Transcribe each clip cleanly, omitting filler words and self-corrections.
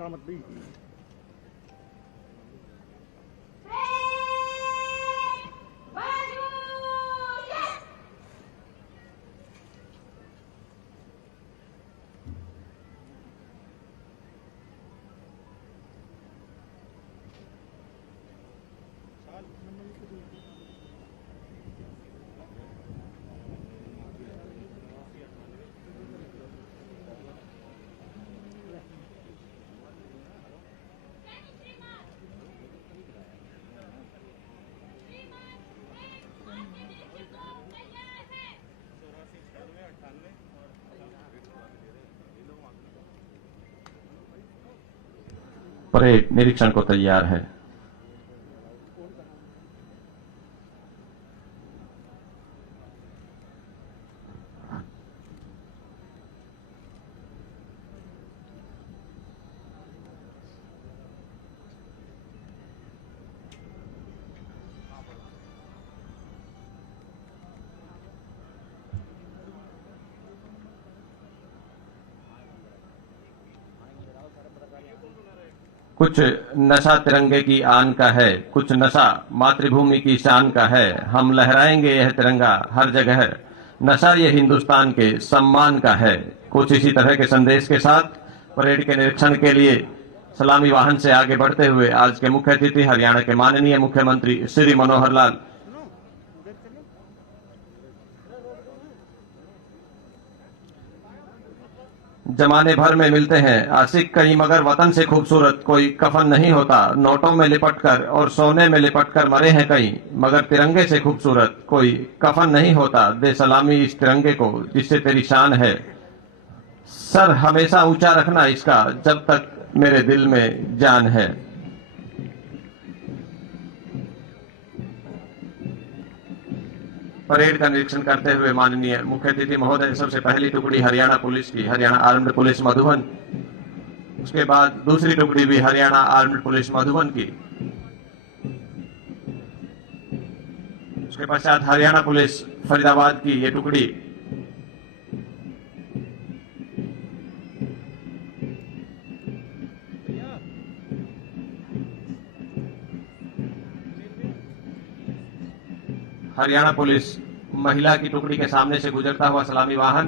सलामती। परेड निरीक्षण को तैयार है। कुछ नशा तिरंगे की आन का है, कुछ नशा मातृभूमि की शान का है। हम लहराएंगे यह तिरंगा हर जगह, नशा ये हिंदुस्तान के सम्मान का है। कुछ इसी तरह के संदेश के साथ परेड के निरीक्षण के लिए सलामी वाहन से आगे बढ़ते हुए आज के मुख्य अतिथि हरियाणा के माननीय मुख्यमंत्री श्री मनोहर लाल जमाने भर में मिलते हैं आशिक कई, मगर वतन से खूबसूरत कोई कफन नहीं होता। नोटों में लिपटकर और सोने में लिपटकर मरे हैं कई, मगर तिरंगे से खूबसूरत कोई कफन नहीं होता। दे सलामी इस तिरंगे को जिससे तेरी शान है, सर हमेशा ऊंचा रखना इसका जब तक मेरे दिल में जान है। परेड का निरीक्षण करते हुए माननीय मुख्य अतिथि महोदय सबसे पहली टुकड़ी हरियाणा पुलिस की, हरियाणा आर्म्ड पुलिस मधुबन, उसके बाद दूसरी टुकड़ी भी हरियाणा आर्म्ड पुलिस मधुबन की, उसके पश्चात हरियाणा पुलिस फरीदाबाद की ये टुकड़ी, हरियाणा पुलिस महिला की टुकड़ी के सामने से गुजरता हुआ सलामी वाहन,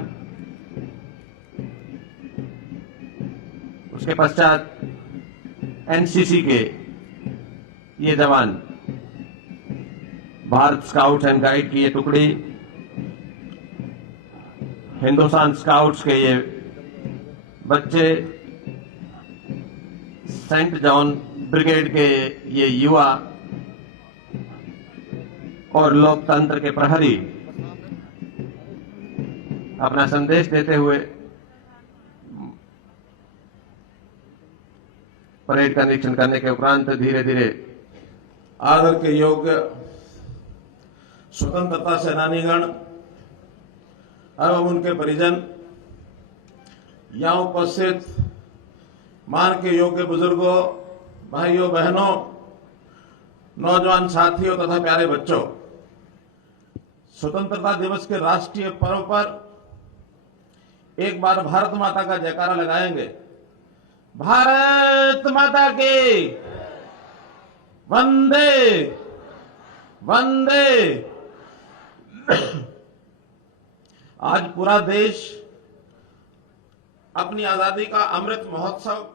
उसके पश्चात एनसीसी के ये जवान, भारत स्काउट्स एंड गाइड की ये टुकड़ी, हिंदुस्तान स्काउट्स के ये बच्चे, सेंट जॉन ब्रिगेड के ये युवा और लोकतंत्र के प्रहरी अपना संदेश देते हुए परेड का निरीक्षण करने के उपरांत धीरे धीरे आदर के योग्य स्वतंत्रता सेनानीगण एवं उनके परिजन, यहां उपस्थित मान के योग्य बुजुर्गों, भाइयों बहनों, नौजवान साथियों तथा प्यारे बच्चों, स्वतंत्रता दिवस के राष्ट्रीय पर्व पर एक बार भारत माता का जयकारा लगाएंगे। भारत माता की वंदे वंदे। आज पूरा देश अपनी आजादी का अमृत महोत्सव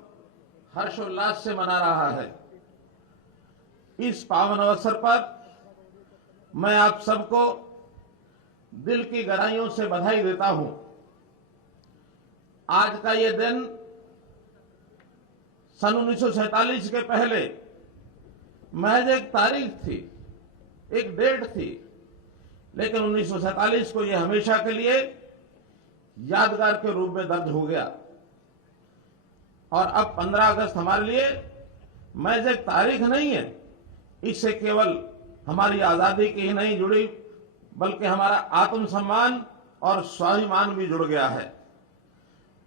हर्षोल्लास से मना रहा है। इस पावन अवसर पर मैं आप सबको दिल की गहराइयों से बधाई देता हूं। आज का ये दिन सन 1947 के पहले महज एक तारीख थी, एक डेट थी, लेकिन 1947 को यह हमेशा के लिए यादगार के रूप में दर्ज हो गया। और अब 15 अगस्त हमारे लिए महज एक तारीख नहीं है, इससे केवल हमारी आजादी की ही नहीं जुड़ी, बल्कि हमारा आत्मसम्मान और स्वाभिमान भी जुड़ गया है।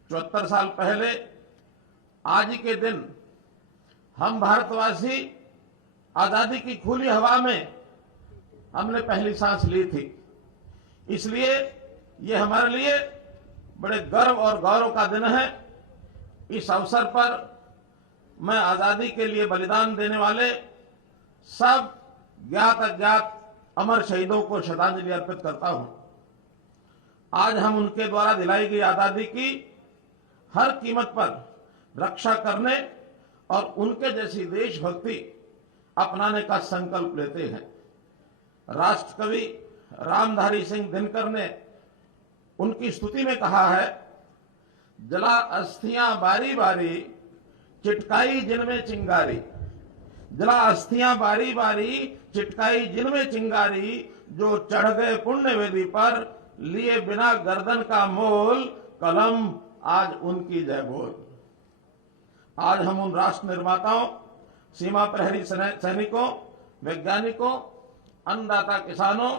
74 साल पहले आज ही के दिन हम भारतवासी आजादी की खुली हवा में हमने पहली सांस ली थी। इसलिए यह हमारे लिए बड़े गर्व और गौरव का दिन है। इस अवसर पर मैं आजादी के लिए बलिदान देने वाले सब ज्ञात अज्ञात अमर शहीदों को श्रद्धांजलि अर्पित करता हूं। आज हम उनके द्वारा दिलाई गई आजादी की हर कीमत पर रक्षा करने और उनके जैसी देशभक्ति अपनाने का संकल्प लेते हैं। राष्ट्र कवि रामधारी सिंह दिनकर ने उनकी स्तुति में कहा है, जला अस्थियां बारी बारी चिटकाई जिनमें चिंगारी, जला अस्थियां बारी बारी चिटकाई जिनमें चिंगारी, जो चढ़ गए पुण्य वेदी पर लिए बिना गर्दन का मोल, कलम आज उनकी जय बोल। आज हम उन राष्ट्र निर्माताओं, सीमा प्रहरी सैनिकों, वैज्ञानिकों, अन्नदाता किसानों,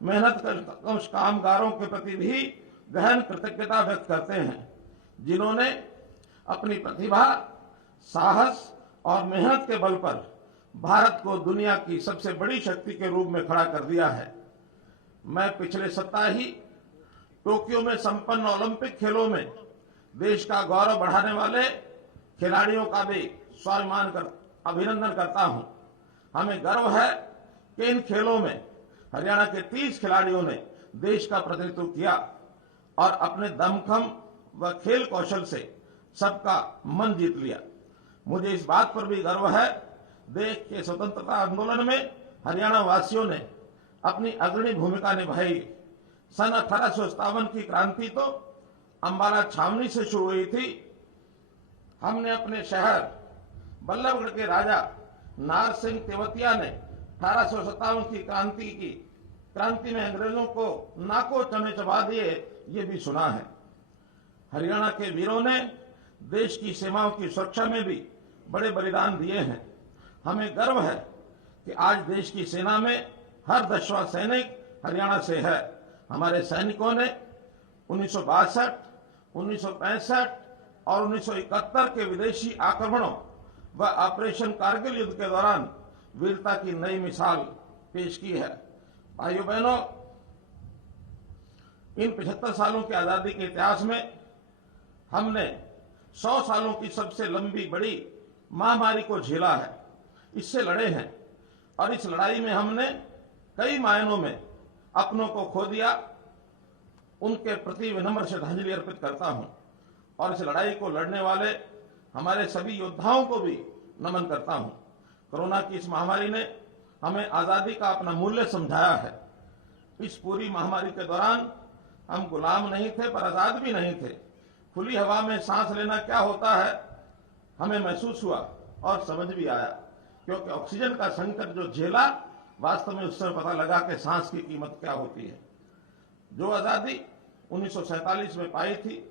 मेहनत कश कामगारों के प्रति भी गहन कृतज्ञता व्यक्त करते हैं, जिन्होंने अपनी प्रतिभा, साहस और मेहनत के बल पर भारत को दुनिया की सबसे बड़ी शक्ति के रूप में खड़ा कर दिया है। मैं पिछले सप्ताह ही टोक्यो में संपन्न ओलंपिक खेलों में देश का गौरव बढ़ाने वाले खिलाड़ियों का भी स्वाभिमान कर अभिनंदन करता हूं। हमें गर्व है कि इन खेलों में हरियाणा के 30 खिलाड़ियों ने देश का प्रतिनिधित्व किया और अपने दमखम व खेल कौशल से सबका मन जीत लिया। मुझे इस बात पर भी गर्व है, देश के स्वतंत्रता आंदोलन में हरियाणा वासियों ने अपनी अग्रणी भूमिका निभाई। सन 1857 की क्रांति तो अंबाला छावनी से शुरू हुई थी। हमने अपने शहर बल्लभगढ़ के राजा नार सिंह तेवतिया ने 1857 की क्रांति में अंग्रेजों को नाको चने चबा दिए, ये भी सुना है। हरियाणा के वीरों ने देश की सीमाओं की सुरक्षा में भी बड़े बलिदान दिए हैं। हमें गर्व है कि आज देश की सेना में हर 10वां सैनिक हरियाणा से है। हमारे सैनिकों ने 1962, 1965 और 1971 के विदेशी आक्रमणों व ऑपरेशन कारगिल युद्ध के दौरान वीरता की नई मिसाल पेश की है। भाइयों बहनों, इन 75 सालों की आजादी के इतिहास में हमने 100 सालों की सबसे लंबी बड़ी महामारी को झेला है, इससे लड़े हैं और इस लड़ाई में हमने कई मायनों में अपनों को खो दिया। उनके प्रति विनम्र श्रद्धांजलि अर्पित करता हूं और इस लड़ाई को लड़ने वाले हमारे सभी योद्धाओं को भी नमन करता हूं। कोरोना की इस महामारी ने हमें आजादी का अपना मूल्य समझाया है। इस पूरी महामारी के दौरान हम गुलाम नहीं थे पर आजाद भी नहीं थे। खुली हवा में सांस लेना क्या होता है हमें महसूस हुआ और समझ भी आया, क्योंकि ऑक्सीजन का संकट जो झेला, वास्तव में उस समय पता लगा कि सांस की कीमत क्या होती है। जो आजादी 1947 में पाई थी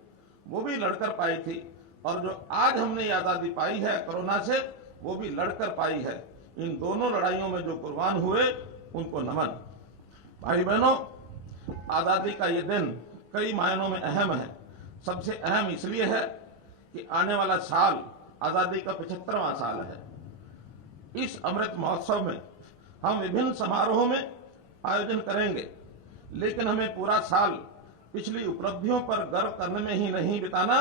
वो भी लड़कर पाई थी, और जो आज हमने ये आजादी पाई है कोरोना से, वो भी लड़कर पाई है। इन दोनों लड़ाइयों में जो कुर्बान हुए उनको नमन। भाई बहनों, आजादी का ये दिन कई मायनों में अहम है। सबसे अहम इसलिए है कि आने वाला साल आजादी का 75वां साल है। इस अमृत महोत्सव में हम विभिन्न समारोहों में आयोजन करेंगे, लेकिन हमें पूरा साल पिछली उपलब्धियों पर गर्व करने में ही नहीं बिताना,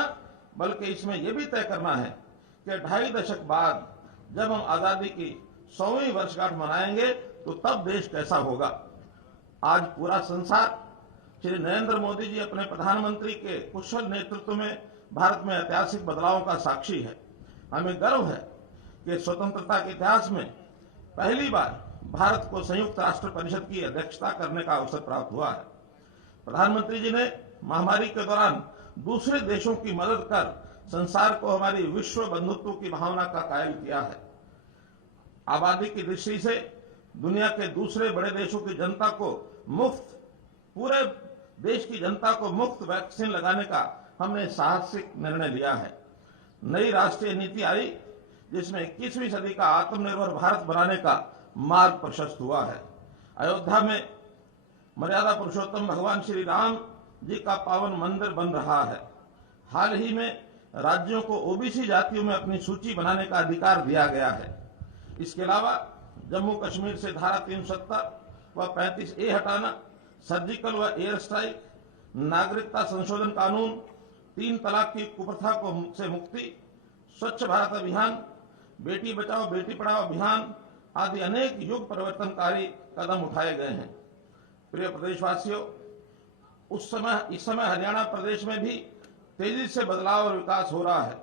बल्कि इसमें यह भी तय करना है कि 2.5 दशक बाद जब हम आजादी की 100वीं वर्षगांठ मनाएंगे तो तब देश कैसा होगा। आज पूरा संसार श्री नरेंद्र मोदी जी अपने प्रधानमंत्री के कुशल नेतृत्व में भारत में ऐतिहासिक बदलावों का साक्षी है। हमें गर्व है कि स्वतंत्रता के इतिहास में पहली बार भारत को संयुक्त राष्ट्र परिषद की अध्यक्षता करने का अवसर प्राप्त हुआ है। प्रधानमंत्री जी ने महामारी के दौरान दूसरे देशों की मदद कर संसार को हमारी विश्व बंधुत्व की भावना का कायल किया है। आबादी की दृष्टि से दुनिया के दूसरे बड़े देशों की जनता को मुफ्त, पूरे देश की जनता को मुफ्त वैक्सीन लगाने का हमने साहसिक निर्णय लिया है। नई राष्ट्रीय नीति आई जिसमें 21वीं सदी का आत्मनिर्भर भारत बनाने का मार्ग प्रशस्त हुआ है। अयोध्या में मर्यादा पुरुषोत्तम भगवान श्री राम जी का पावन मंदिर बन रहा है। हाल ही में राज्यों को ओबीसी जातियों में अपनी सूची बनाने का अधिकार दिया गया है। इसके अलावा जम्मू कश्मीर से धारा 370 व 35A हटाना, सर्जिकल व एयर स्ट्राइक, नागरिकता संशोधन कानून, 3 तलाक की कुप्रथा से मुक्ति, स्वच्छ भारत अभियान, बेटी बचाओ बेटी पढ़ाओ अभियान आदि अनेक युग परिवर्तनकारी कदम उठाए गए हैं। प्रिय प्रदेशवासियों, इस समय हरियाणा प्रदेश में भी तेजी से बदलाव और विकास हो रहा है।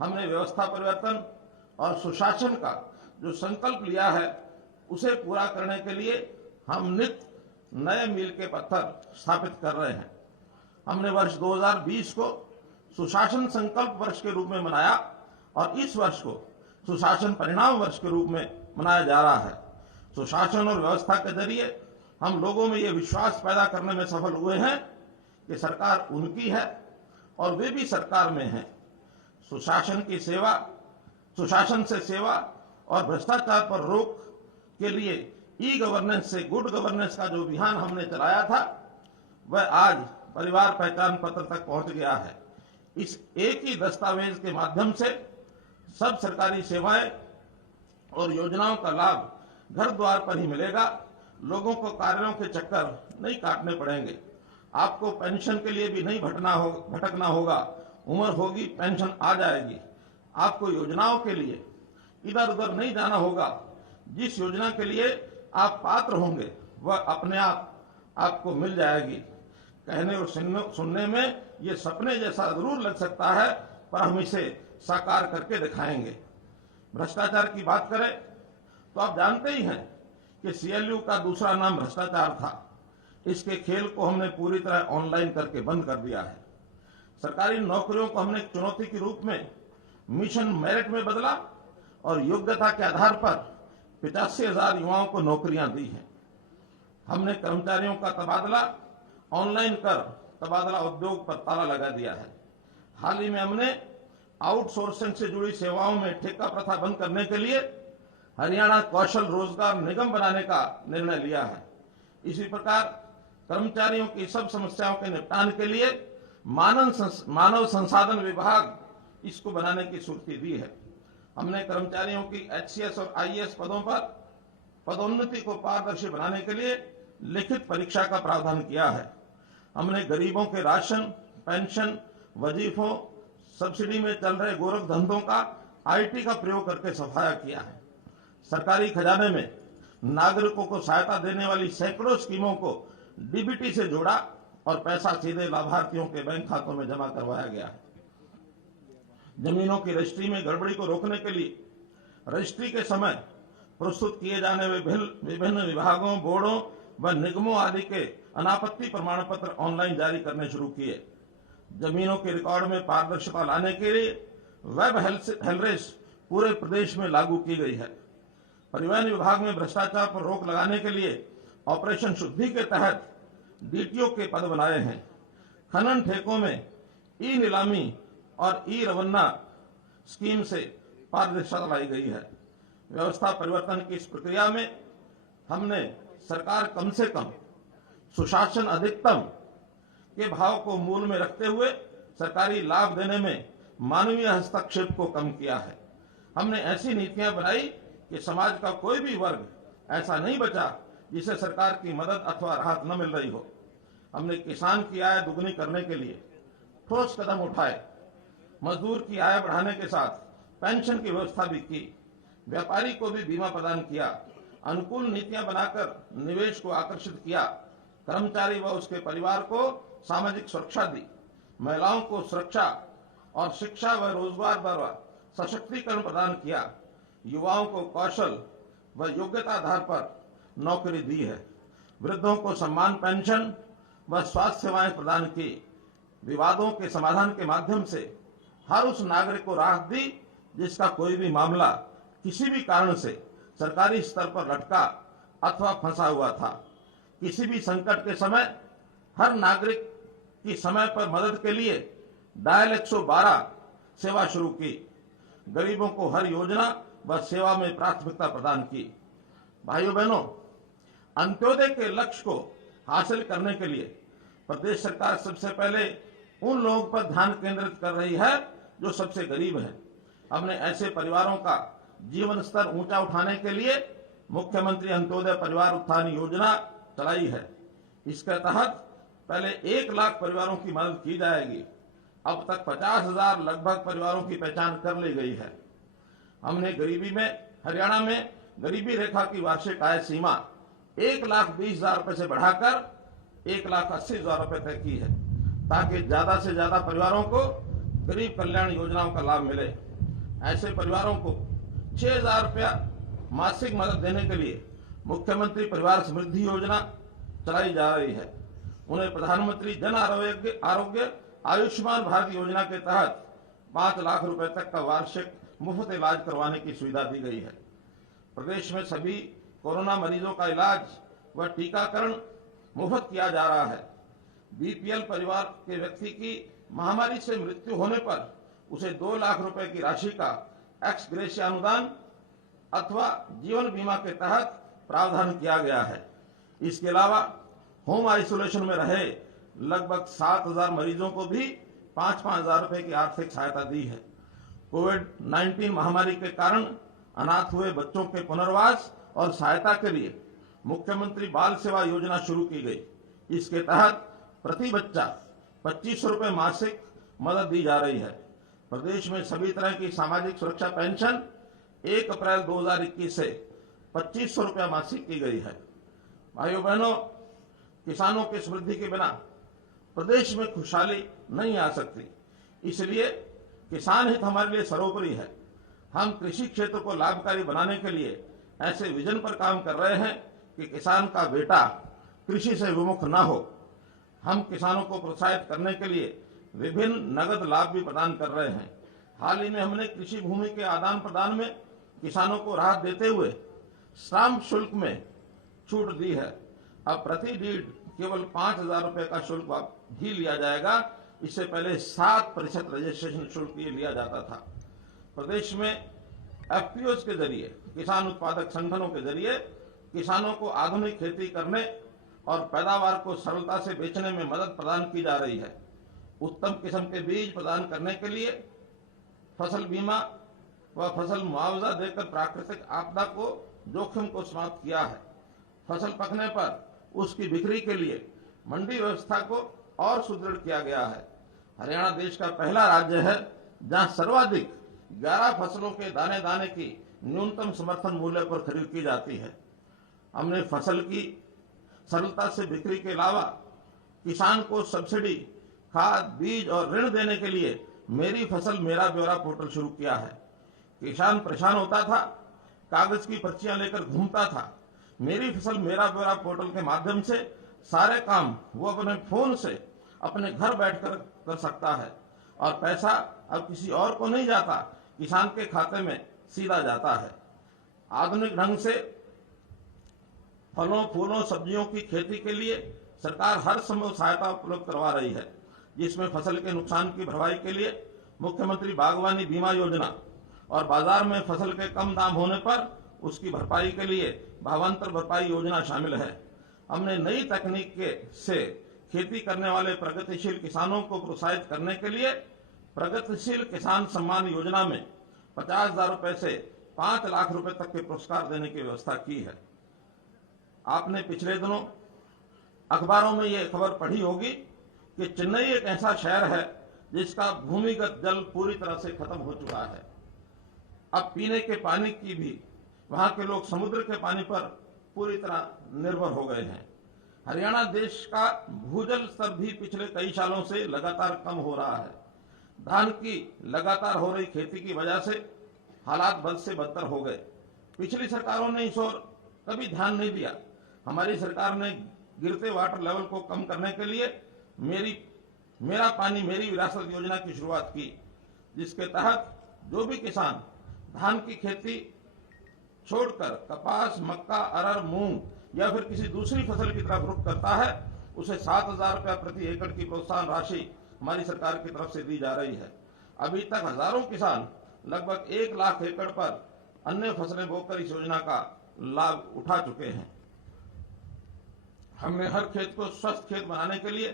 हमने व्यवस्था परिवर्तन और सुशासन का जो संकल्प लिया है उसे पूरा करने के लिए हम नित्य नए मील के पत्थर स्थापित कर रहे हैं। हमने वर्ष 2020 को सुशासन संकल्प वर्ष के रूप में मनाया और इस वर्ष को सुशासन परिणाम वर्ष के रूप में मनाया जा रहा है। सुशासन और व्यवस्था के जरिए हम लोगों में ये विश्वास पैदा करने में सफल हुए हैं कि सरकार उनकी है और वे भी सरकार में हैं। सुशासन से सेवा और भ्रष्टाचार पर रोक के लिए ई गवर्नेंस से गुड गवर्नेंस का जो अभियान हमने चलाया था वह आज परिवार पहचान पत्र तक पहुंच गया है। इस एक ही दस्तावेज के माध्यम से सब सरकारी सेवाएं और योजनाओं का लाभ घर द्वार पर ही मिलेगा। लोगों को कार्यों के चक्कर नहीं काटने पड़ेंगे। आपको पेंशन के लिए भी नहीं भटकना होगा। उम्र होगी पेंशन आ जाएगी। आपको योजनाओं के लिए इधर उधर नहीं जाना होगा। जिस योजना के लिए आप पात्र होंगे वह अपने आप आपको मिल जाएगी। कहने और सुनने में ये सपने जैसा जरूर लग सकता है, पर हम इसे साकार करके दिखाएंगे। भ्रष्टाचार की बात करें तो आप जानते ही हैं कि सीएलयू का दूसरा नाम भ्रष्टाचार था। इसके खेल को हमने पूरी तरह ऑनलाइन करके बंद कर दिया है। सरकारी नौकरियों को हमने एक चुनौती के रूप में मिशन मेरिट में बदला और योग्यता के आधार पर 85,000 युवाओं को नौकरियां दी हैं। हमने कर्मचारियों का तबादला ऑनलाइन कर तबादला उद्योग पर ताला लगा दिया है। हाल ही में हमने आउटसोर्सिंग से जुड़ी सेवाओं में ठेका प्रथा बंद करने के लिए हरियाणा कौशल रोजगार निगम बनाने का निर्णय लिया है। इसी प्रकार कर्मचारियों की सब समस्याओं के निपटान के लिए मानव संसाधन विभाग इसको बनाने की स्वीकृति दी है। हमने कर्मचारियों की एचसीएस और आईएएस पदों पर पदोन्नति को पारदर्शी बनाने के लिए लिखित परीक्षा का प्रावधान किया है। हमने गरीबों के राशन, पेंशन, वजीफों, सब्सिडी में चल रहे गोरख धंधों का आईटी का प्रयोग करके सफाया किया है। सरकारी खजाने में नागरिकों को सहायता देने वाली सैकड़ों स्कीमों को डीबीटी से जोड़ा और पैसा सीधे लाभार्थियों के बैंक खातों में जमा करवाया गया है। जमीनों की रजिस्ट्री में गड़बड़ी को रोकने के लिए रजिस्ट्री के समय प्रस्तुत किए जाने वाले विभिन्न विभागों, बोर्डों व निगमों आदि के अनापत्ति प्रमाण पत्र ऑनलाइन जारी करने शुरू किए। जमीनों के रिकॉर्ड में पारदर्शिता लाने के लिए वेब हेलरेस पूरे प्रदेश में लागू की गई है। परिवहन विभाग में भ्रष्टाचार पर रोक लगाने के लिए ऑपरेशन शुद्धि के तहत डीटीओ के पद बनाए हैं। खनन ठेकों में ई नीलामी और ई रवन्ना स्कीम से पारदर्शिता लाई गई है। व्यवस्था परिवर्तन की इस प्रक्रिया में हमने सरकार कम से कम सुशासन अधिकतम के भाव को मूल में रखते हुए सरकारी लाभ देने में मानवीय हस्तक्षेप को कम किया है। हमने ऐसी नीतियां बनाई कि समाज का कोई भी वर्ग ऐसा नहीं बचा जिसे सरकार की मदद अथवा राहत न मिल रही हो। हमने किसान की आय दुगनी करने के लिए ठोस कदम उठाए। मजदूर की आय बढ़ाने के साथ पेंशन की व्यवस्था भी की। व्यापारी को भी बीमा प्रदान किया। अनुकूल नीतियां बनाकर निवेश को आकर्षित किया। कर्मचारी व उसके परिवार को सामाजिक सुरक्षा दी। महिलाओं को सुरक्षा और शिक्षा व रोजगार द्वारा सशक्तिकरण प्रदान किया। युवाओं को कौशल व योग्यता आधार पर नौकरी दी है। वृद्धों को सम्मान पेंशन व स्वास्थ्य सेवाएं प्रदान की। विवादों के समाधान के माध्यम से हर उस नागरिक को राहत दी जिसका कोई भी मामला किसी भी कारण से सरकारी स्तर पर लटका अथवा फंसा हुआ था। किसी भी संकट के समय हर नागरिक की समय पर मदद के लिए डायल 112 सेवा शुरू की। गरीबों को हर योजना व सेवा में प्राथमिकता प्रदान की। भाइयों बहनों, अंत्योदय के लक्ष्य को हासिल करने के लिए प्रदेश सरकार सबसे पहले उन लोगों पर ध्यान केंद्रित कर रही है जो सबसे गरीब हैं। हमने ऐसे परिवारों का जीवन स्तर ऊंचा उठाने के लिए मुख्यमंत्री अंत्योदय परिवार उत्थान योजना चलाई है। इसके तहत पहले 1 लाख परिवारों की मदद की जाएगी। अब तक 50,000 लगभग परिवारों की पहचान कर ली गई है। हमने गरीबी में हरियाणा में गरीबी रेखा की वार्षिक आय सीमा 1,20,000 रुपए से बढ़ाकर 1,80,000 रुपए तक की है, ताकि ज्यादा से ज्यादा परिवारों को गरीब कल्याण योजनाओं का लाभ मिले। ऐसे परिवारों को 6,000 रुपया मासिक मदद देने के लिए मुख्यमंत्री परिवार समृद्धि योजना चलाई जा रही है। उन्हें प्रधानमंत्री जन आरोग्य आयुष्मान भारत योजना के तहत 5 लाख रुपए तक का वार्षिक मुफ्त इलाज करवाने की सुविधा दी गई है। प्रदेश में सभी कोरोना मरीजों का इलाज व टीकाकरण मुफ्त किया जा रहा है। बीपीएल परिवार के व्यक्ति की महामारी से मृत्यु होने पर उसे 2 लाख रुपए की राशि का एक्स ग्रेशिया अनुदान अथवा जीवन बीमा के तहत प्रावधान किया गया है। इसके अलावा होम आइसोलेशन में रहे लगभग 7,000 मरीजों को भी 5-5 हजार रुपए की आर्थिक सहायता दी है। कोविड-19 महामारी के कारण अनाथ हुए बच्चों के पुनर्वास और सहायता के लिए मुख्यमंत्री बाल सेवा योजना शुरू की गई। इसके तहत प्रति बच्चा 2500 रुपए मासिक मदद दी जा रही है। प्रदेश में सभी तरह की सामाजिक सुरक्षा पेंशन 1 अप्रैल 2021 से 2500 रुपया मासिक की गई है। भाइयों बहनों, किसानों की समृद्धि के बिना प्रदेश में खुशहाली नहीं आ सकती, इसलिए किसान हित हमारे लिए सर्वोपरि है। हम कृषि क्षेत्र को लाभकारी बनाने के लिए ऐसे विजन पर काम कर रहे हैं कि किसान का बेटा कृषि से विमुख न हो। हम किसानों को प्रोत्साहित करने के लिए विभिन्न नगद लाभ भी प्रदान कर रहे हैं। हाल ही में हमने कृषि भूमि के आदान प्रदान में किसानों को राहत देते हुए स्टाम्प शुल्क में छूट दी है। अब प्रति डीड केवल 5,000 रुपए का शुल्क ही लिया जाएगा। इससे पहले 7% रजिस्ट्रेशन शुल्क ये लिया जाता था। प्रदेश में एफपीओज के जरिए, किसान उत्पादक संगठनों के जरिए किसानों को आधुनिक खेती करने और पैदावार को सरलता से बेचने में मदद प्रदान की जा रही है। उत्तम किस्म के बीज प्रदान करने के लिए फसल बीमा व फसल मुआवजा देकर प्राकृतिक आपदा को जोखिम को समाप्त किया है। फसल पकने पर उसकी बिक्री के लिए मंडी व्यवस्था को और सुदृढ़ किया गया है। हरियाणा देश का पहला राज्य है जहां सर्वाधिक 11 फसलों के दाने दाने की न्यूनतम समर्थन मूल्य पर खरीद की जाती है। हमने फसल की सरलता से बिक्री के अलावा किसान को सब्सिडी, खाद, बीज और ऋण देने के लिए मेरी फसल मेरा ब्यौरा पोर्टल शुरू किया है। किसान परेशान होता था, कागज की पर्चियां लेकर घूमता था। मेरी फसल मेरा ब्यौरा पोर्टल के माध्यम से सारे काम वो अपने फोन से अपने घर बैठकर कर सकता है और पैसा अब किसी और को नहीं जाता, किसान के खाते में सीधा जाता है। आधुनिक ढंग से फलों, फूलों, सब्जियों की खेती के लिए सरकार हर संभव सहायता उपलब्ध करवा रही है, जिसमें फसल के नुकसान की भरपाई के लिए मुख्यमंत्री बागवानी बीमा योजना और बाजार में फसल के कम दाम होने पर उसकी भरपाई के लिए भावांतर भरपाई योजना शामिल है। हमने नई तकनीक से खेती करने वाले प्रगतिशील किसानों को प्रोत्साहित करने के लिए प्रगतिशील किसान सम्मान योजना में 50,000 रुपए से 5 लाख रुपए तक के पुरस्कार देने की व्यवस्था की है। आपने पिछले दिनों अखबारों में यह खबर पढ़ी होगी कि चेन्नई एक ऐसा शहर है जिसका भूमिगत जल पूरी तरह से खत्म हो चुका है। अब पीने के पानी की भी वहां के लोग समुद्र के पानी पर पूरी तरह निर्भर हो गए हैं। हरियाणा देश का भूजल स्तर भी पिछले कई सालों से लगातार कम हो रहा है। धान की लगातार हो रही खेती की वजह से हालात बद से बदतर हो गए। पिछली सरकारों ने इस ओर कभी ध्यान नहीं दिया। हमारी सरकार ने गिरते वाटर लेवल को कम करने के लिए मेरा पानी मेरी विरासत योजना की शुरुआत की, जिसके तहत जो भी किसान धान की खेती छोड़कर कपास, मक्का, अरहर, मूंग या फिर किसी दूसरी फसल की तरफ रुख करता है, उसे 7,000 रुपया प्रति एकड़ की प्रोत्साहन राशि हमारी सरकार की तरफ से दी जा रही है। अभी तक हजारों किसान लगभग 1 लाख एकड़ पर अन्य फसलें बोकर इस योजना का लाभ उठा चुके हैं। हमने हर खेत को स्वस्थ खेत बनाने के लिए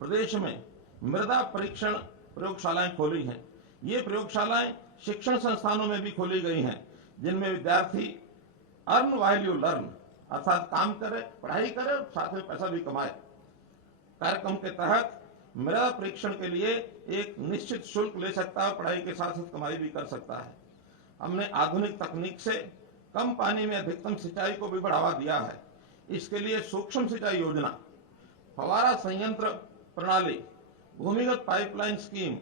प्रदेश में मृदा परीक्षण प्रयोगशालाएं खोली हैं। ये प्रयोगशालाएं शिक्षण संस्थानों में भी खोली गई हैं, जिनमें विद्यार्थी अर्न व्हाइल यू लर्न अर्थात काम करे, पढ़ाई करे और साथ में पैसा भी कमाए। कार्यक्रम के तहत मृदा परीक्षण के लिए एक निश्चित शुल्क ले सकता है, पढ़ाई के साथ साथ कमाई भी कर सकता है। हमने आधुनिक तकनीक से कम पानी में अधिकतम सिंचाई को भी बढ़ावा दिया है। इसके लिए सूक्ष्म सिंचाई योजना, फवारा संयंत्र प्रणाली, भूमिगत पाइपलाइन स्कीम,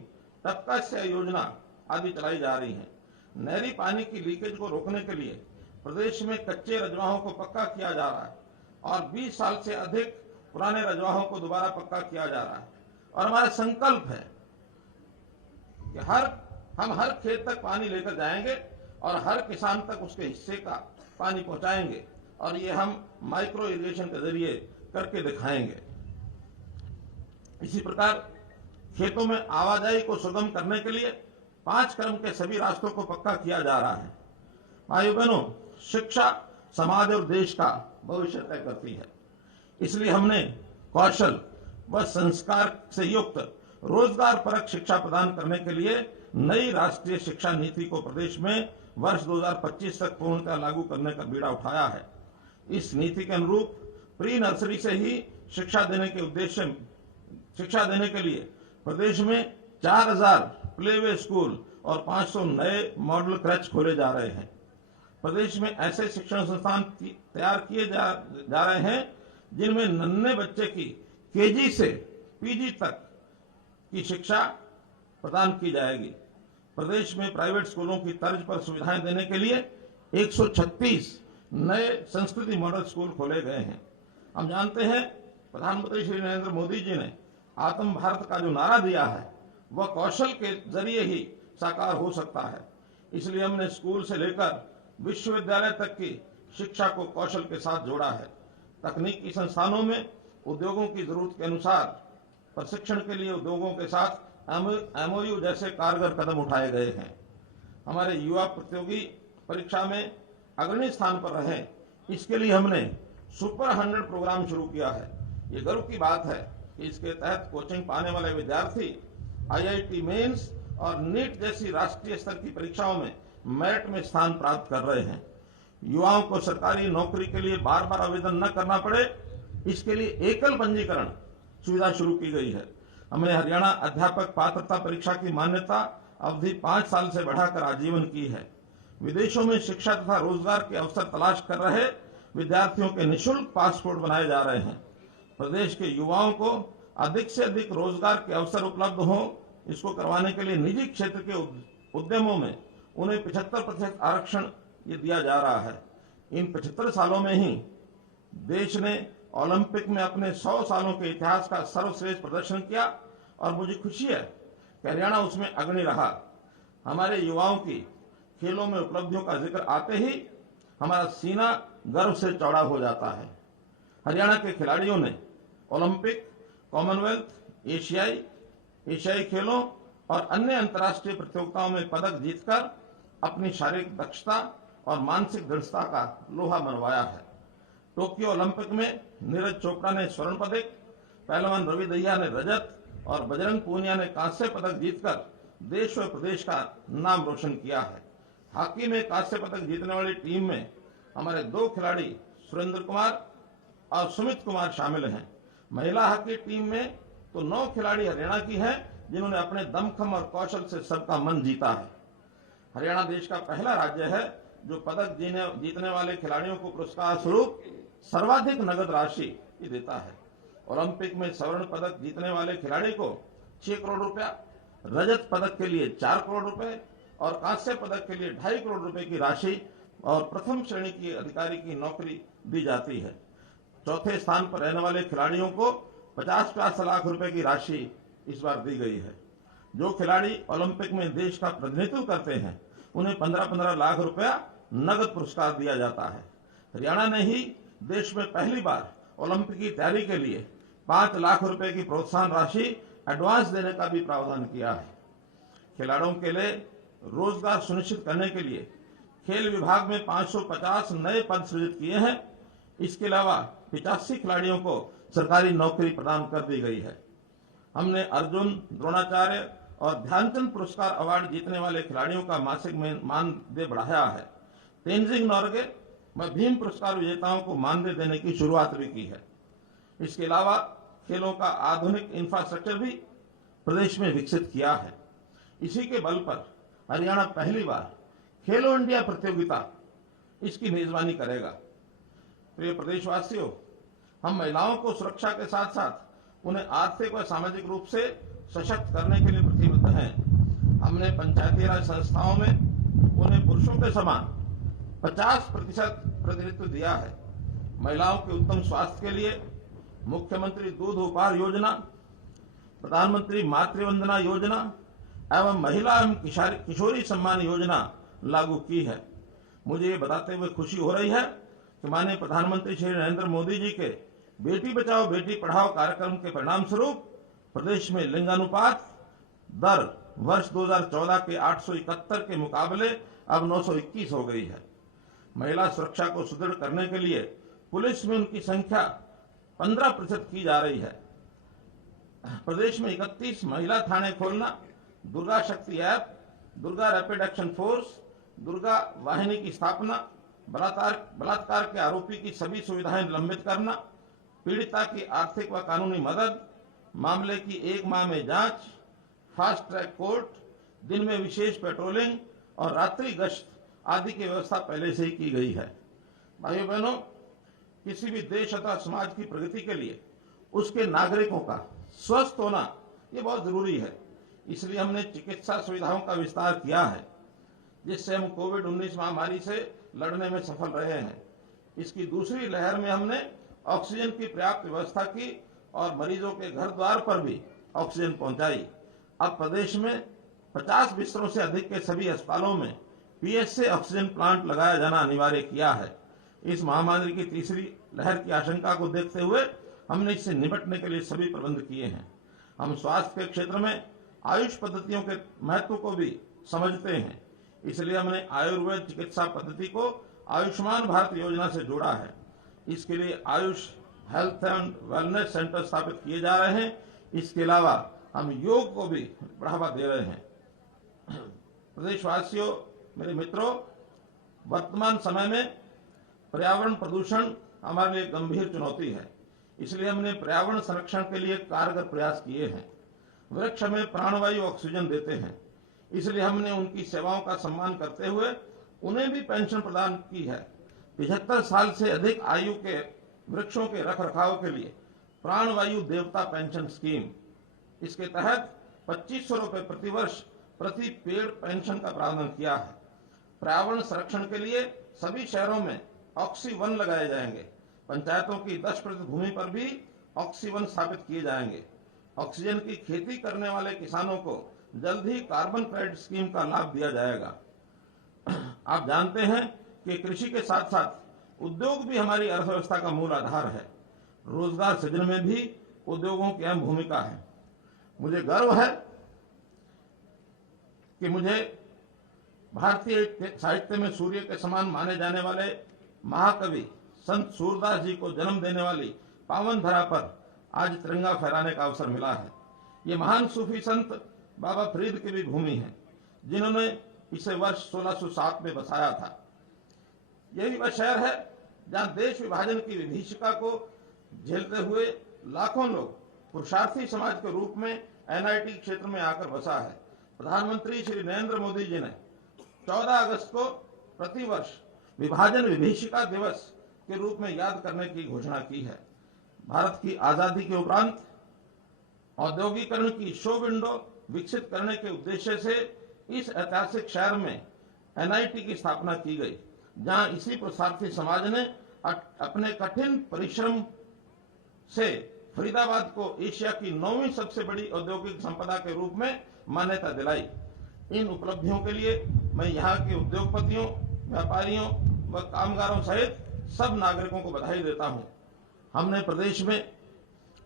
टपका सिंचाई योजना आदि चलाई जा रही है। नहरी पानी की लीकेज को रोकने के लिए प्रदेश में कच्चे रजवाहों को पक्का किया जा रहा है और 20 साल से अधिक पुराने रजवाहों को दोबारा पक्का किया जा रहा है। और हमारा संकल्प है कि हम हर खेत तक पानी लेकर जाएंगे और हर किसान तक उसके हिस्से का पानी पहुंचाएंगे और ये हम माइक्रो इरिगेशन के जरिए करके दिखाएंगे। इसी प्रकार खेतों में आवाजाही को सुगम करने के लिए 5 क्रम के सभी रास्तों को पक्का किया जा रहा है। भाइयों बहनों, शिक्षा समाज और देश का भविष्य तय करती है। इसलिए हमने कौशल व संस्कार से युक्त रोजगार परक शिक्षा प्रदान करने के लिए नई राष्ट्रीय शिक्षा नीति को प्रदेश में वर्ष 2025 तक पूर्णतः लागू करने का बीड़ा उठाया है। इस नीति के अनुरूप प्री नर्सरी से ही शिक्षा देने के लिए प्रदेश में 4000 प्लेवे स्कूल और 500 नए मॉडल क्रच खोले जा रहे हैं। प्रदेश में ऐसे शिक्षण संस्थान तैयार किए जा रहे हैं जिनमें नन्हे बच्चे की केजी से पीजी तक की शिक्षा प्रदान की जाएगी। प्रदेश में प्राइवेट स्कूलों की तर्ज पर सुविधाएं देने के लिए 136 नए संस्कृति मॉडल स्कूल खोले गए हैं। हम जानते हैं प्रधानमंत्री श्री नरेंद्र मोदी जी ने आत्म भारत का जो नारा दिया है वह कौशल के जरिए ही साकार हो सकता है। इसलिए हमने स्कूल से लेकर विश्वविद्यालय तक की शिक्षा को कौशल के साथ जोड़ा है। तकनीकी संस्थानों में उद्योगों की जरूरत के अनुसार प्रशिक्षण के लिए उद्योगों के साथ एमओयू जैसे कारगर कदम उठाए गए हैं। हमारे युवा प्रतियोगी परीक्षा में अग्रणी स्थान पर रहे, इसके लिए हमने सुपर 100 प्रोग्राम शुरू किया है। ये गर्व की बात है कि इसके तहत कोचिंग पाने वाले विद्यार्थी आईआईटी मेंस और नीट जैसी राष्ट्रीय स्तर की परीक्षाओं में मेरिट में स्थान प्राप्त कर रहे हैं। युवाओं को सरकारी नौकरी के लिए बार बार आवेदन न करना पड़े, इसके लिए एकल पंजीकरण सुविधा शुरू की गई है। हमने हरियाणा अध्यापक पात्रता परीक्षा की मान्यता अवधि 5 साल से बढ़ाकर आजीवन की है। विदेशों में शिक्षा तथा रोजगार के अवसर तलाश कर रहे विद्यार्थियों के निःशुल्क पासपोर्ट बनाए जा रहे हैं। प्रदेश के युवाओं को अधिक से अधिक रोजगार के अवसर उपलब्ध हो, इसको करवाने के लिए निजी क्षेत्र के उद्यमों में उन्हें 75% आरक्षण ये दिया जा रहा है। इन 75 सालों में ही देश ने ओलंपिक में अपने 100 सालों के इतिहास का सर्वश्रेष्ठ प्रदर्शन किया और मुझे खुशी है कि हरियाणा उसमें अग्रणी रहा। हमारे युवाओं की खेलों में उपलब्धियों का जिक्र आते ही हमारा सीना गर्व से चौड़ा हो जाता है। हरियाणा के खिलाड़ियों ने ओलंपिक, कॉमनवेल्थ, एशियाई खेलों और अन्य अंतर्राष्ट्रीय प्रतियोगिताओं में पदक जीतकर अपनी शारीरिक दक्षता और मानसिक दृढ़ता का लोहा मनवाया है। टोक्यो ओलंपिक में नीरज चोपड़ा ने स्वर्ण पदक, पहलवान रवि दहिया ने रजत और बजरंग पूनिया ने कांस्य पदक जीतकर देश व प्रदेश का नाम रोशन किया है। हॉकी में कांस्य पदक जीतने वाली टीम में हमारे 2 खिलाड़ी सुरेंद्र कुमार और सुमित कुमार शामिल हैं। महिला हॉकी टीम में तो 9 खिलाड़ी हरियाणा की हैं जिन्होंने अपने दमखम और कौशल से सबका मन जीता है। हरियाणा देश का पहला राज्य है जो पदक जीतने वाले खिलाड़ियों को पुरस्कार स्वरूप सर्वाधिक नगद राशि देता है। ओलंपिक में स्वर्ण पदक जीतने वाले खिलाड़ी को 6 करोड़ रुपया, रजत पदक के लिए 4 करोड़ रुपए और कांस्य पदक के लिए 2.5 करोड़ रुपए की राशि और प्रथम श्रेणी की अधिकारी की नौकरी दी जाती है। चौथे स्थान पर रहने वाले खिलाड़ियों को 50-50 लाख रुपए की राशि इस बार दी गई है। जो खिलाड़ी ओलंपिक में देश का प्रतिनिधित्व करते हैं उन्हें 15-15 लाख रुपया नगद पुरस्कार दिया जाता है। हरियाणा ने ही देश में पहली बार ओलंपिक की तैयारी के लिए 5 लाख रुपए की प्रोत्साहन राशि एडवांस देने का भी प्रावधान किया है। खिलाड़ियों के लिए रोजगार सुनिश्चित करने के लिए खेल विभाग में 550 नए पद सृजित किए हैं। इसके अलावा 85 खिलाड़ियों को सरकारी नौकरी प्रदान कर दी गई है। हमने अर्जुन, द्रोणाचार्य और ध्यानचंद पुरस्कार अवार्ड जीतने वाले खिलाड़ियों का मासिक मानदेय बढ़ाया है। तेनजिंग नोरगे व भीम पुरस्कार विजेताओं को मानदेय देने की शुरुआत भी की है। इसके अलावा खेलों का आधुनिक इंफ्रास्ट्रक्चर भी प्रदेश में विकसित किया है। इसी के बल पर हरियाणा पहली बार खेलो इंडिया प्रतियोगिता इसकी मेजबानी करेगा। प्रिय प्रदेशवासियों, हम महिलाओं को सुरक्षा के साथ साथ उन्हें आर्थिक व सामाजिक रूप से सशक्त करने के लिए प्रतिबद्ध हैं। हमने पंचायती राज संस्थाओं में उन्हें पुरुषों के समान 50% प्रतिनिधित्व दिया है। महिलाओं के उत्तम स्वास्थ्य के लिए मुख्यमंत्री दूध उपहार योजना, प्रधानमंत्री मातृवंदना योजना एवं महिला एवं किशोरी सम्मान योजना लागू की है। मुझे ये बताते हुए खुशी हो रही है कि माननीय प्रधानमंत्री श्री नरेंद्र मोदी जी के बेटी बचाओ बेटी पढ़ाओ कार्यक्रम के परिणाम स्वरूप प्रदेश में लिंगानुपात दर वर्ष 2014 के 871 के मुकाबले अब 921 हो गई है। महिला सुरक्षा को सुदृढ़ करने के लिए पुलिस में उनकी संख्या 15% की जा रही है। प्रदेश में 31 महिला थाने खोलना, दुर्गा शक्ति app, Durga rapid action force, Durga वाहिनी की स्थापना, बलात्कार के आरोपी की सभी सुविधाएं निलंबित करना, पीड़िता की आर्थिक व कानूनी मदद, मामले की 1 माह में जांच, फास्ट ट्रैक कोर्ट, दिन में विशेष पेट्रोलिंग और रात्रि गश्त आदि की व्यवस्था पहले से ही की गई है। भाइयों बहनों, किसी भी देश अथवा समाज की प्रगति के लिए उसके नागरिकों का स्वस्थ होना ये बहुत जरूरी है। इसलिए हमने चिकित्सा सुविधाओं का विस्तार किया है, जिससे हम कोविड-19 महामारी से लड़ने में सफल रहे हैं। इसकी दूसरी लहर में हमने ऑक्सीजन की पर्याप्त व्यवस्था की और मरीजों के घर द्वार पर भी ऑक्सीजन पहुंचाई। अब प्रदेश में 50 बिस्तरों से अधिक के सभी अस्पतालों में पीएसए ऑक्सीजन प्लांट लगाया जाना अनिवार्य किया है। इस महामारी की तीसरी लहर की आशंका को देखते हुए हमने इससे निपटने के लिए सभी प्रबंध किए हैं। हम स्वास्थ्य के क्षेत्र में आयुष पद्धतियों के महत्व को भी समझते हैं, इसलिए हमने आयुर्वेद चिकित्सा पद्धति को आयुष्मान भारत योजना से जोड़ा है। इसके लिए Ayush health and wellness centre स्थापित किए जा रहे हैं। इसके अलावा हम योग को भी बढ़ावा दे रहे हैं। प्रदेशवासियों, मेरे मित्रों, वर्तमान समय में पर्यावरण प्रदूषण हमारे लिए गंभीर चुनौती है। इसलिए हमने पर्यावरण संरक्षण के लिए कारगर प्रयास किए हैं। वृक्ष हमें प्राणवायु ऑक्सीजन देते हैं, इसलिए हमने उनकी सेवाओं का सम्मान करते हुए उन्हें भी पेंशन प्रदान की है। 75 साल से अधिक आयु के वृक्षों के रखरखाव के लिए प्राणवायु देवता पेंशन स्कीम, इसके तहत 2500 रुपए प्रतिवर्ष प्रति पेड़ पेंशन का प्रावधान किया है। पर्यावरण संरक्षण के लिए सभी शहरों में ऑक्सी-1 लगाए जाएंगे। पंचायतों की 10% भूमि पर भी ऑक्सी-1 स्थापित किए जाएंगे। ऑक्सीजन की खेती करने वाले किसानों को जल्द ही कार्बन क्रेडिट स्कीम का लाभ दिया जाएगा। आप जानते हैं कि कृषि के साथ साथ उद्योग भी हमारी अर्थव्यवस्था का मूल आधार है। रोजगार सृजन में भी उद्योगों की अहम भूमिका है। मुझे गर्व है कि मुझे भारतीय साहित्य में सूर्य के समान माने जाने वाले महाकवि संत सूरदास जी को जन्म देने वाली पावन धरा पर आज तिरंगा फहराने का अवसर मिला है। ये महान सूफी संत बाबा फरीद की भी भूमि है, जिन्होंने इसे वर्ष 1607 में बसाया था। यही वह शहर है जहां देश विभाजन की विभीषिका को झेलते हुए लाखों लोग पुरुषार्थी समाज के रूप में एनआईटी क्षेत्र में आकर बसा है। प्रधानमंत्री श्री नरेंद्र मोदी जी ने 14 अगस्त को प्रतिवर्ष विभाजन विभीषिका दिवस के रूप में याद करने की घोषणा की है। भारत की आजादी के उपरांत औद्योगिकरण की शो विंडो विकसित करने के उद्देश्य से इस ऐतिहासिक शहर में एनआईटी की स्थापना की गई, जहां इसी पुरुषार्थी समाज ने अपने कठिन परिश्रम से फरीदाबाद को एशिया की 9वीं सबसे बड़ी औद्योगिक संपदा के रूप में मान्यता दिलाई। इन उपलब्धियों के लिए मैं यहाँ के उद्योगपतियों, व्यापारियों व कामगारों सहित सब नागरिकों को बधाई देता हूँ। हमने प्रदेश में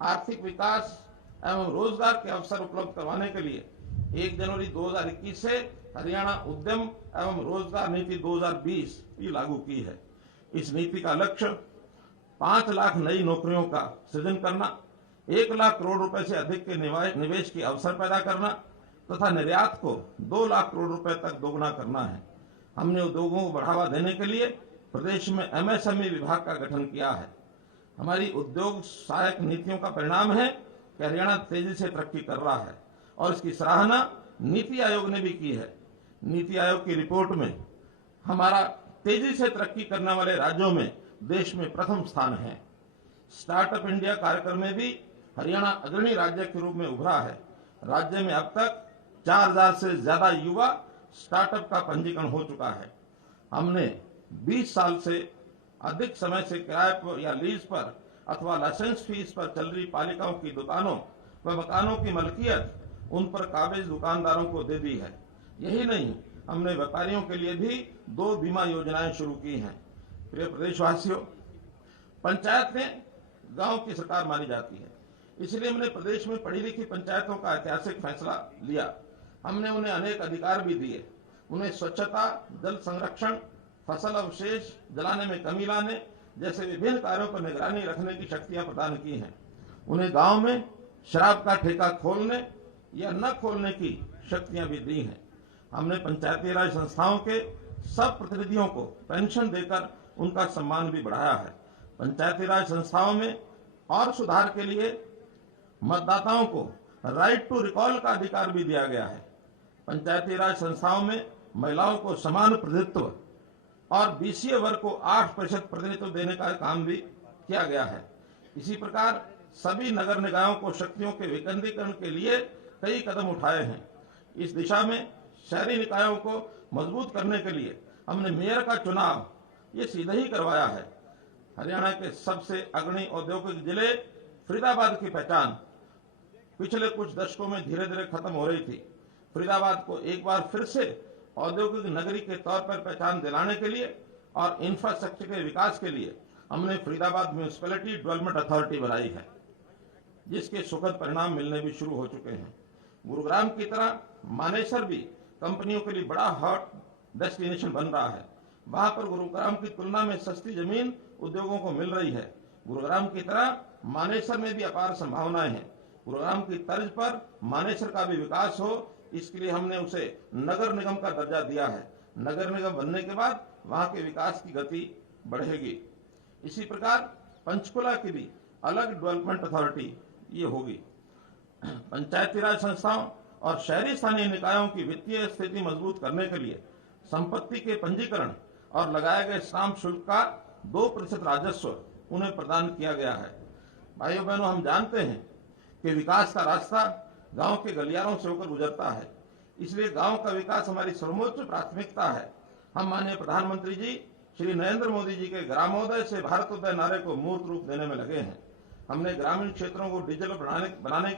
आर्थिक विकास एवं रोजगार के अवसर उपलब्ध करवाने के लिए 1 जनवरी 2021 से हरियाणा उद्यम एवं रोजगार नीति 2020 की लागू की है। इस नीति का लक्ष्य 5 लाख नई नौकरियों का सृजन करना, 1 लाख करोड़ रुपए से अधिक के निवेश के अवसर पैदा करना तथा निर्यात को 2 लाख करोड़ रुपए तक दोगुना करना है। हमने उद्योगों को बढ़ावा देने के लिए प्रदेश में एमएसएमई विभाग का गठन किया है। हमारी उद्योग सहायक नीतियों का परिणाम है कि हरियाणा तेजी से तरक्की कर रहा है, और इसकी सराहना नीति आयोग ने भी की है। नीति आयोग की रिपोर्ट में हमारा तेजी से तरक्की करने वाले राज्यों में देश में प्रथम स्थान है। स्टार्टअप इंडिया कार्यक्रम में भी हरियाणा अग्रणी राज्य के रूप में उभरा है। राज्य में अब तक 4000 से ज्यादा युवा स्टार्टअप का पंजीकरण हो चुका है। हमने 20 साल से अधिक समय से किराए पर या लीज पर अथवा लाइसेंस फीस पर चल रही पालिकाओं की दुकानों व मकानों की मलकियत उन पर काबिज दुकानदारों को दे दी है। यही नहीं, हमने व्यापारियों के लिए भी 2 बीमा योजनाएं शुरू की हैं। प्रिय प्रदेशवासियों, पंचायतें गांव की सरकार मानी जाती है, इसलिए हमने प्रदेश में पढ़ी लिखी पंचायतों का ऐतिहासिक फैसला लिया। हमने उन्हें अनेक अधिकार भी दिए। उन्हें स्वच्छता, जल संरक्षण, फसल अवशेष जलाने में कमी लाने जैसे विभिन्न कार्यों पर निगरानी रखने की शक्तियां प्रदान की हैं। उन्हें गांव में शराब का ठेका खोलने या न खोलने की शक्तियां भी दी हैं। हमने पंचायती राज संस्थाओं के सब प्रतिनिधियों को पेंशन देकर उनका सम्मान भी बढ़ाया है। पंचायती राज संस्थाओं में और सुधार के लिए मतदाताओं को राइट टू रिकॉल का अधिकार भी दिया गया है। पंचायती राज संस्थाओं में महिलाओं को समान प्रतिनिधित्व और बीसीए वर्ग को 8% प्रतिनिधित्व देने का काम भी किया गया है। इसी प्रकार सभी नगर निकायों को शक्तियों के विकेंद्रीकरण के लिए कई कदम उठाए हैं। इस दिशा में शहरी निकायों को मजबूत करने के लिए हमने मेयर का चुनाव ये सीधे ही करवाया है। हरियाणा के सबसे अग्रणी औद्योगिक जिले फरीदाबाद की पहचान पिछले कुछ दशकों में धीरे धीरे खत्म हो रही थी। फरीदाबाद को एक बार फिर से औद्योगिक नगरी के तौर पर पहचान दिलाने के लिए और इंफ्रास्ट्रक्चर के विकास के लिए हमने फरीदाबाद म्यूनिसिपैलिटी डेवलपमेंट अथॉरिटी बनाई है, जिसके सुखद परिणाम मिलने भी शुरू हो चुके हैं। गुरुग्राम की तरह मानेसर भी कंपनियों के लिए बड़ा हॉट डेस्टिनेशन बन रहा है। वहां पर गुरुग्राम की तुलना में सस्ती जमीन उद्योगों को मिल रही है। गुरुग्राम की तरह मानेसर में भी अपार संभावनाएं हैं। गुरुग्राम की तर्ज पर मानेसर का भी विकास हो, इसके लिए हमने उसे नगर निगम का दर्जा दिया है। नगर निगम बनने के बाद वहां के विकास की गति बढ़ेगी। इसी प्रकार पंचकुला की भी अलग डेवलपमेंट अथॉरिटी ये होगी। पंचायती राज संस्थाओं और शहरी स्थानीय निकायों की वित्तीय स्थिति मजबूत करने के लिए संपत्ति के पंजीकरण और लगाए गए स्टाम्प शुल्क का 2% राजस्व उन्हें प्रदान किया गया है। भाइयों बहनों, हम जानते हैं कि विकास का रास्ता गांव के गलियारों से होकर गुजरता है, इसलिए गांव का विकास हमारी सर्वोच्च प्राथमिकता है। हम माननीय प्रधानमंत्री जी श्री नरेंद्र मोदी जी के ग्रामोदय से भारतोदय नारे को मूर्त रूप देने में लगे हैं। हमने ग्रामीण क्षेत्रों को डिजिटल बनाने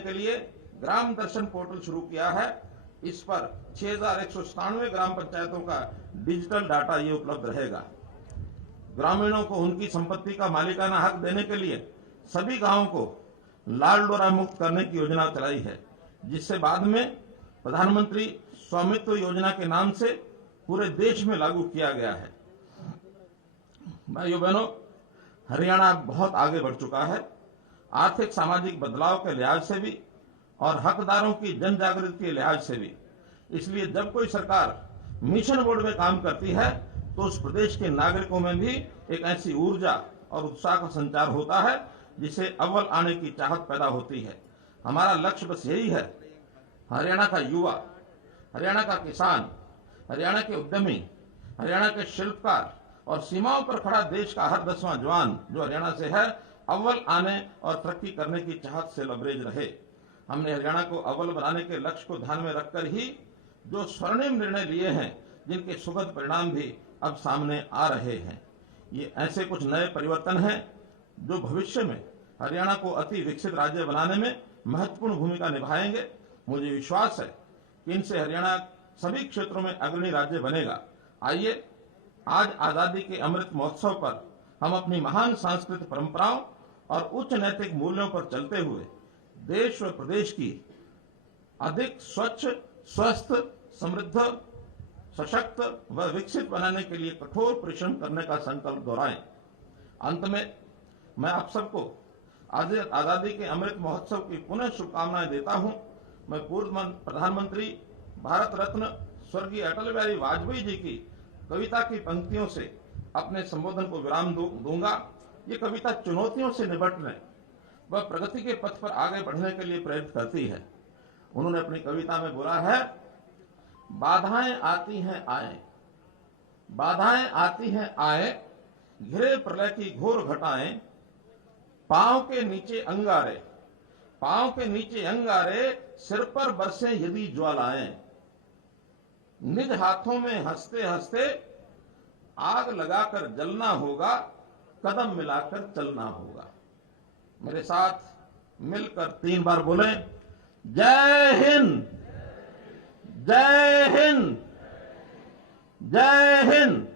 के लिए ग्राम दर्शन पोर्टल शुरू किया है। इस पर 6197 ग्राम पंचायतों का डिजिटल डाटा ये उपलब्ध रहेगा। ग्रामीणों को उनकी संपत्ति का मालिकाना हक देने के लिए सभी गांवों को लाल डोरा मुक्त करने की योजना चलाई है, जिससे बाद में प्रधानमंत्री स्वामित्व योजना के नाम से पूरे देश में लागू किया गया है। भाइयों बहनों, हरियाणा बहुत आगे बढ़ चुका है, आर्थिक सामाजिक बदलाव के लिहाज से भी और हकदारों की जन जागृति के लिहाज से भी। इसलिए जब कोई सरकार मिशन मोड में काम करती है तो उस प्रदेश के नागरिकों में भी एक ऐसी ऊर्जा और उत्साह का संचार होता है जिसे अव्वल आने की चाहत पैदा होती है। हमारा लक्ष्य बस यही है, हरियाणा का युवा, हरियाणा का किसान, हरियाणा के उद्यमी, हरियाणा के शिल्पकार और सीमाओं पर खड़ा देश का हर 10वां जवान जो हरियाणा से है, अव्वल आने और तरक्की करने की चाहत से लबरेज रहे। हमने हरियाणा को अव्वल बनाने के लक्ष्य को ध्यान में रखकर ही जो स्वर्णिम निर्णय लिए हैं, जिनके सुखद परिणाम भी अब सामने आ रहे हैं। ये ऐसे कुछ नए परिवर्तन हैं जो भविष्य में हरियाणा को अति विकसित राज्य बनाने में महत्वपूर्ण भूमिका निभाएंगे। मुझे विश्वास है कि इनसे हरियाणा सभी क्षेत्रों में अग्रणी राज्य बनेगा। आइए आज आजादी के अमृत महोत्सव पर हम अपनी महान सांस्कृतिक परंपराओं और उच्च नैतिक मूल्यों पर चलते हुए देश व प्रदेश की अधिक स्वच्छ, स्वस्थ, समृद्ध, सशक्त व विकसित बनाने के लिए कठोर परिश्रम करने का संकल्प दोहराएं। अंत में मैं आप सबको आज आजादी के अमृत महोत्सव की पुनः शुभकामनाएं देता हूं। मैं पूर्व प्रधानमंत्री भारत रत्न स्वर्गीय अटल बिहारी वाजपेयी जी की कविता की पंक्तियों से अपने संबोधन को विराम दूंगा। ये कविता चुनौतियों से निपटने व प्रगति के पथ पर आगे बढ़ने के लिए प्रेरित करती है। उन्होंने अपनी कविता में बोला है बाधाएं आती हैं आए, बाधाएं आती हैं आए, घिरे प्रलय की घोर घटाएं, पांव के नीचे अंगारे, पांव के नीचे अंगारे, सिर पर बरसे यदि ज्वालाएं, निज हाथों में हंसते हंसते आग लगाकर जलना होगा, कदम मिलाकर चलना होगा। मेरे साथ मिलकर 3 बार बोलें, जय हिंद, जय हिंद, जय हिंद।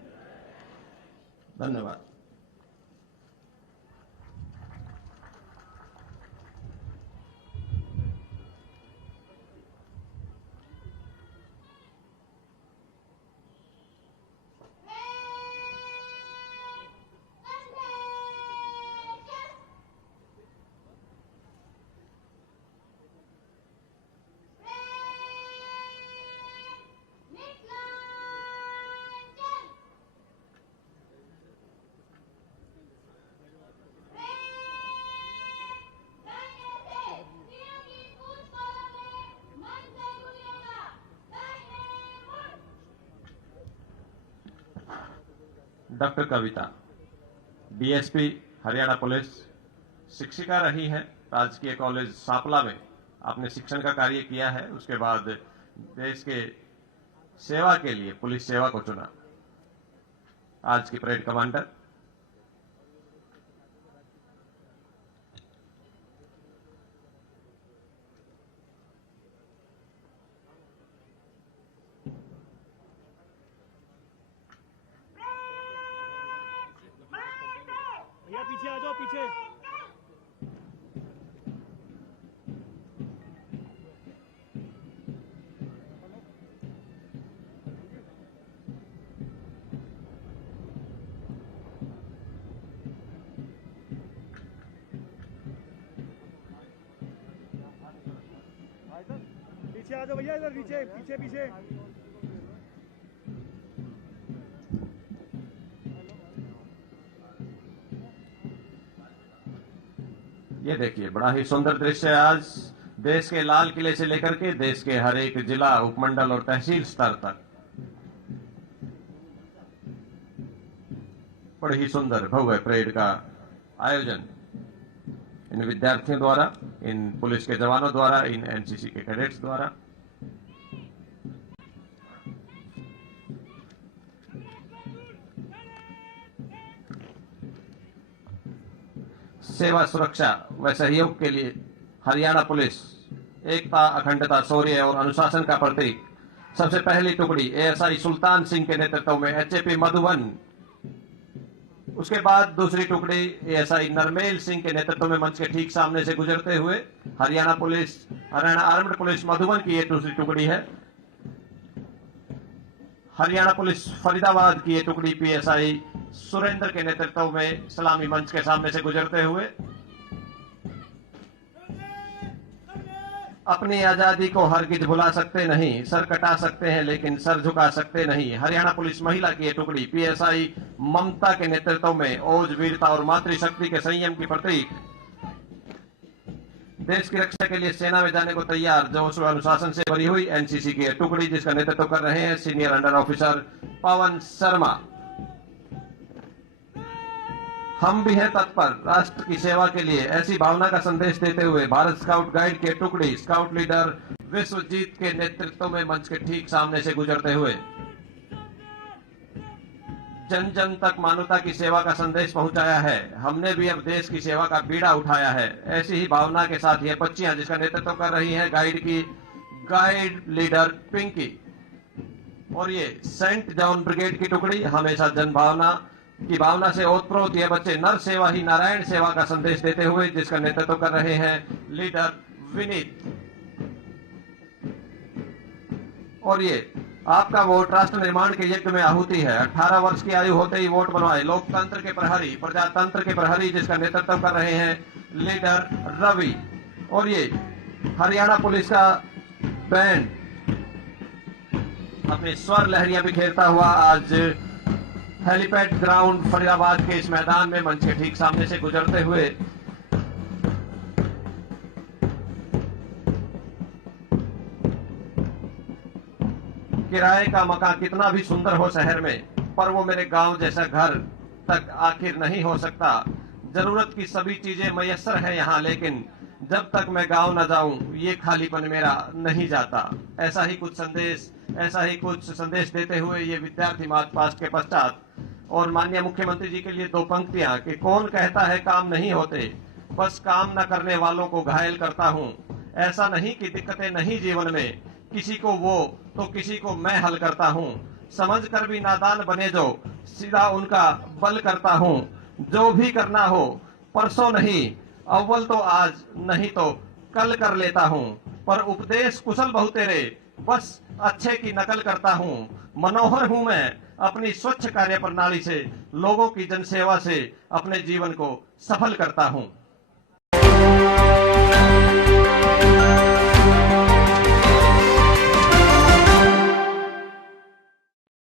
धन्यवाद। डॉक्टर कविता, डीएसपी हरियाणा पुलिस, शिक्षिका रही हैं राजकीय कॉलेज सांपला में। आपने शिक्षण का कार्य किया है, उसके बाद देश के सेवा के लिए पुलिस सेवा को चुना। आज की परेड कमांडर। पीछे आ जाओ, पीछे। पीछे आ जाओ भैया, इधर नीचे, पीछे पीछे। ये देखिए, बड़ा ही सुंदर दृश्य है। आज देश के लाल किले से लेकर के देश के हर एक जिला, उपमंडल और तहसील स्तर तक बड़ी ही सुंदर भव्य परेड का आयोजन इन विद्यार्थियों द्वारा, इन पुलिस के जवानों द्वारा, इन एनसीसी के कैडेट्स द्वारा। सेवा, सुरक्षा व सहयोग के लिए हरियाणा पुलिस एकता, अखंडता, शौर्य और अनुशासन का प्रतीक। सबसे पहली टुकड़ी एएसआई सुल्तान सिंह के नेतृत्व में एचएपी मधुबन, उसके बाद दूसरी टुकड़ी एएसआई नरमेल सिंह के नेतृत्व में मंच के ठीक सामने से गुजरते हुए हरियाणा आर्म्ड पुलिस मधुबन की ये दूसरी टुकड़ी है। हरियाणा पुलिस फरीदाबाद की ये टुकड़ी पीएसआई सुरेंद्र के नेतृत्व में सलामी मंच के सामने से गुजरते हुए अपनी आजादी को हरगिज भुला सकते नहीं, सर कटा सकते हैं लेकिन सर झुका सकते नहीं। हरियाणा पुलिस महिला की ये टुकड़ी पीएसआई ममता के नेतृत्व में ओज, वीरता और मातृशक्ति के संयम की प्रतीक, देश की रक्षा के लिए सेना में जाने को तैयार, जोश व अनुशासन से भरी हुई एनसीसी की टुकड़ी जिसका नेतृत्व कर रहे हैं senior under officer Pawan Sharma. हम भी हैं तत्पर राष्ट्र की सेवा के लिए, ऐसी भावना का संदेश देते हुए भारत स्काउट गाइड के टुकड़ी स्काउट लीडर विश्वजीत के नेतृत्व में मंच के ठीक सामने से गुजरते हुए जन जन तक मानवता की सेवा का संदेश पहुंचाया है। हमने भी अब देश की सेवा का बीड़ा उठाया है। ऐसी ही भावना के साथ ये बच्चियां जिसका नेतृत्व कर रही हैं गाइड लीडर पिंकी, और ये सेंट जॉन ब्रिगेड की टुकड़ी हमेशा जन भावना की भावना से ओतप्रोत ये बच्चे नर सेवा ही नारायण सेवा का संदेश देते हुए जिसका नेतृत्व कर रहे हैं लीडर विनीत। और ये आपका वोट राष्ट्र निर्माण के यज्ञ में आहुति है। 18 वर्ष की आयु होते ही वोट बनवाए, लोकतंत्र के प्रहरी, प्रजातंत्र के प्रहरी जिसका नेतृत्व कर रहे हैं लीडर रवि। और ये हरियाणा पुलिस का बैंड अपने स्वर लहरियां बिखेरता हुआ आज हेलीपैड ग्राउंड फरीदाबाद के इस मैदान में मंच के ठीक सामने से गुजरते हुए किराए का मकान कितना भी सुंदर हो शहर में, पर वो मेरे गांव जैसा घर तक आखिर नहीं हो सकता। जरूरत की सभी चीजें मयस्सर है यहाँ, लेकिन जब तक मैं गांव न जाऊं ये खालीपन मेरा नहीं जाता। ऐसा ही कुछ संदेश देते हुए ये विद्यार्थी मार्च पास्ट के पश्चात और माननीय मुख्यमंत्री जी के लिए 2 पंक्तियां कि कौन कहता है काम नहीं होते, बस काम न करने वालों को घायल करता हूं। ऐसा नहीं कि दिक्कतें नहीं जीवन में, किसी को वो तो किसी को मैं हल करता हूं। समझ कर भी नादान बने जो, सीधा उनका बल करता हूं। जो भी करना हो परसों नहीं, अव्वल तो आज नहीं तो कल कर लेता हूं। पर उपदेश कुशल बहु तेरे, बस अच्छे की नकल करता हूं। मनोहर हूं मैं अपनी स्वच्छ कार्य प्रणाली से, लोगों की जनसेवा से अपने जीवन को सफल करता हूं।